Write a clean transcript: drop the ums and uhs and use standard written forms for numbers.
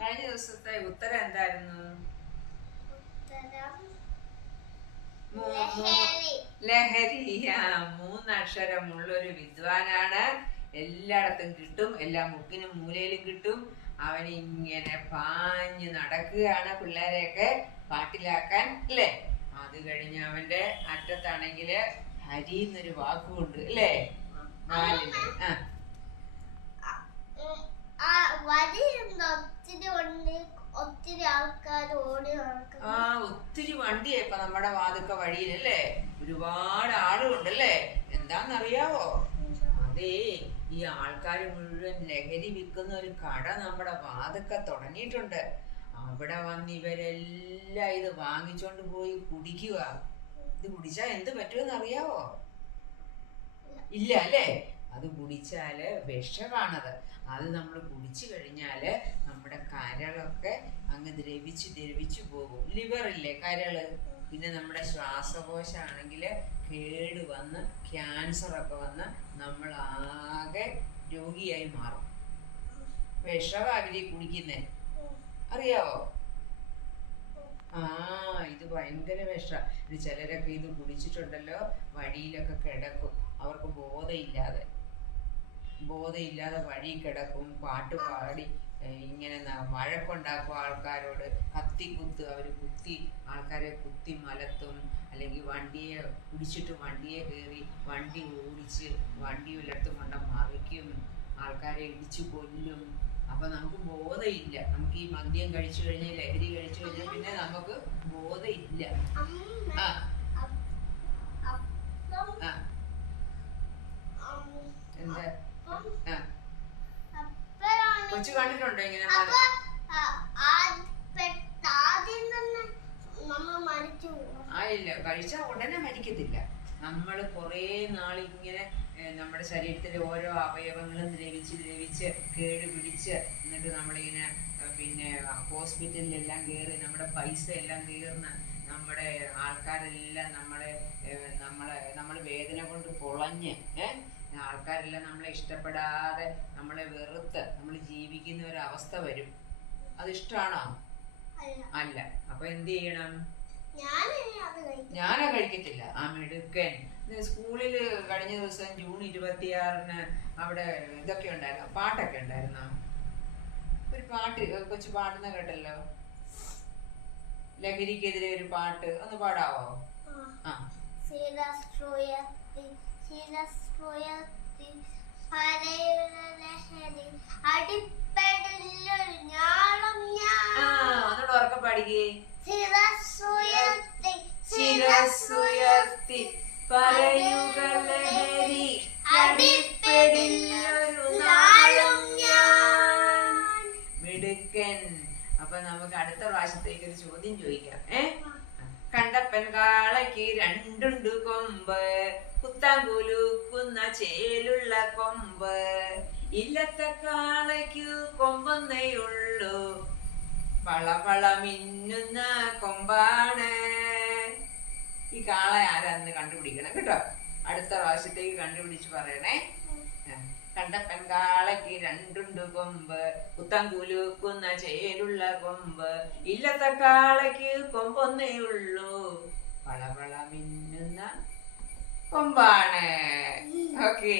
കഴിഞ്ഞ ദിവസത്തെ ഉത്തരം എന്തായിരുന്നു? ലഹരി. മൂന്നക്ഷരമുള്ള ഒരു വിദ്വാനാണ്. എല്ലായിടത്തും കിട്ടും, എല്ലാ മുക്കിനും മൂലയിലും കിട്ടും. അവൻ ഇങ്ങനെ പാഞ്ഞ് നടക്കുകയാണ് പിള്ളേരെയൊക്കെ പാട്ടിലാക്കാൻ, അല്ലേ? അത് കഴിഞ്ഞ് അവന്റെ അറ്റത്താണെങ്കില് ഹരി എന്നൊരു വാക്കുണ്ട്, അല്ലേ? നാലില്. ഒത്തിരി വണ്ടിയാ ഇപ്പൊ നമ്മുടെ വാതുക്ക വഴിയിലല്ലേ? ഒരുപാട് ആളുണ്ടല്ലേ? എന്താന്നറിയാവോ? അതേ, ഈ ആൾക്കാർ മുഴുവൻ ലഹരി വിൽക്കുന്ന ഒരു കട നമ്മുടെ വാതുക്ക തുടങ്ങിയിട്ടുണ്ട്. അവിടെ വന്ന് ഇവരെല്ലാം ഇത് വാങ്ങിച്ചോണ്ട് പോയി കുടിക്കുക. ഇത് കുടിച്ചാ എന്ത് പറ്റുമെന്ന് അറിയാവോ? ഇല്ല അല്ലേ? അത് കുടിച്ചാല് വിഷമാണത്. അത് നമ്മൾ കുടിച്ചു കഴിഞ്ഞാല് നമ്മുടെ കരളൊക്കെ അങ്ങ് ദ്രവിച്ചു പോകും. ലിവറില്ലേ, കരള്. പിന്നെ നമ്മുടെ ശ്വാസകോശാണെങ്കിൽ കേട് വന്ന് ക്യാൻസർ ഒക്കെ വന്ന് നമ്മൾ ആകെ രോഗിയായി മാറും. വിഷമാ അവര് കുടിക്കുന്നേ, അറിയാവോ? ഇത് ഭയങ്കര വിഷ. ചിലരൊക്കെ ഇത് കുടിച്ചിട്ടുണ്ടല്ലോ, വഴിയിലൊക്കെ കിടക്കും. അവർക്ക് ബോധമില്ലാതെ വഴി കിടക്കും. പാട്ട് പാടി ഇങ്ങനെ വഴക്കുണ്ടാക്കും ആൾക്കാരോട്. അവര് കുത്തി ആൾക്കാരെ കുത്തി മലത്തും. അല്ലെങ്കിൽ വണ്ടിയെ കുടിച്ചിട്ട് വണ്ടിയെ കയറി വണ്ടി ഓടിച്ച് വണ്ടി ഉലർത്തും കൊണ്ട് മറിക്കും. ആൾക്കാരെ ഇടിച്ചു കൊല്ലും. അപ്പൊ നമുക്ക് ബോധമില്ല. നമുക്ക് ഈ മദ്യം കഴിച്ചു കഴിഞ്ഞാൽ, ലഹരി കഴിച്ചു കഴിഞ്ഞാൽ പിന്നെ നമുക്ക് ബോധമില്ല. എന്താ കൊച്ചു കണ്ടിട്ടുണ്ടോ ഇങ്ങനെ? ഇല്ല, കഴിച്ചാ ഉടനെ മരിക്കത്തില്ല. നമ്മൾ കുറേ നാളിങ്ങനെ നമ്മുടെ ശരീരത്തിലെ ഓരോ അവയവങ്ങളും ദ്രവിച്ച് കേടുപിടിച്ച് എന്നിട്ട് നമ്മളിങ്ങനെ പിന്നെ ഹോസ്പിറ്റലിലെല്ലാം കയറി നമ്മുടെ പൈസ എല്ലാം തീർന്ന് നമ്മുടെ ആൾക്കാരെല്ലാം നമ്മൾ വേദന കൊണ്ട് പൊളഞ്ഞ് ആൾക്കാരെല്ലാം നമ്മളെ ഇഷ്ടപ്പെടാതെ നമ്മളെ വെറുത്ത് നമ്മൾ ജീവിക്കുന്ന ഒരു അവസ്ഥ വരും. അതിഷ്ടാണോ? അല്ല. അപ്പൊ എന്ത് ചെയ്യണം? ഞാനാ കഴിക്കത്തില്ല. മിടുക്കൻ. സ്കൂളില് കഴിഞ്ഞ ദിവസം ജൂൺ 26-ന് അവിടെ ഇതൊക്കെ ഉണ്ടായിരുന്നു, പാട്ടൊക്കെ ഉണ്ടായിരുന്നോ? ഒരു പാട്ട് കൊച്ചു പാടുന്ന കേട്ടല്ലോ, ലഹരിക്കെതിരെ ഒരു പാട്ട്. ഒന്ന് പാടാവോ? ഒന്നുകൂടെ ഉറക്കെ പാടിക്കേ. ശിരസ്സുയർത്തി പറയുക ലഹരി അടിപ്പെടില്ലൊരു നാളും ഞാൻ. മിടുക്കൻ. അപ്പൊ നമുക്ക് അടുത്ത പ്രാവശ്യത്തേക്ക് ഒരു ചോദ്യം ചോദിക്കാം. കണ്ടപ്പൻ കാളയ്ക്ക് രണ്ടുണ്ട് കൊമ്പ്, കുത്താങ്കുലുക്കുന്ന ചേലുള്ള കൊമ്പ്. ഇല്ലത്തെ കാളയ്ക്കു കൊമ്പൊന്നേയുള്ളൂ, വളവള മിന്നുന്ന കൊമ്പാണ്. ഈ കാള ആരാന്ന് കണ്ടുപിടിക്കണം കേട്ടോ. അടുത്ത പ്രാവശ്യത്തേക്ക് കണ്ടുപിടിച്ച് പറയണേ. കണ്ടപ്പൻ കാളയ്ക്ക് രണ്ടുണ്ട് കൊമ്പ്, കുത്താങ്കുലുക്കുന്ന ചേലുള്ള കൊമ്പ്. ഇല്ലത്തെ കാളയ്ക്ക് കൊമ്പൊന്നേ ഉള്ളൂ, വളവള മിന്നുന്ന കൊമ്പാണ്. ഓക്കേ.